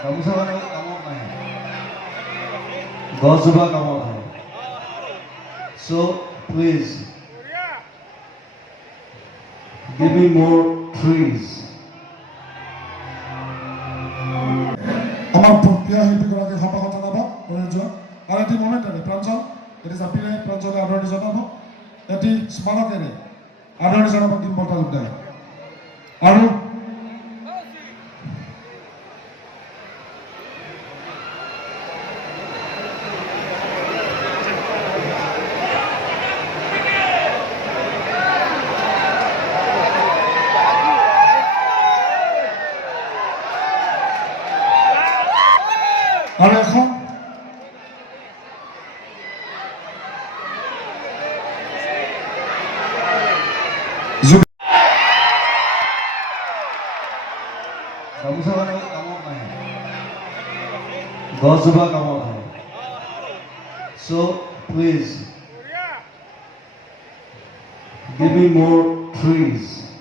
গামোচা মানে কামত নাহে give me more trees. আমাৰ প্ৰিয় শিল্পীগৰাকীক সন্মান জনাব প্ৰয়োজ্য আৰু এটি মমেণ্টেৰে প্ৰাঞ্জল এটি জাপিৰে প্ৰাঞ্জলে আদৰণি জনাব এটি স্মাৰকেৰে আদৰণি জনাব দিম বৰতালুকদাই আৰু নাহে গছজোপা কামত আহে চ' please give me more trees.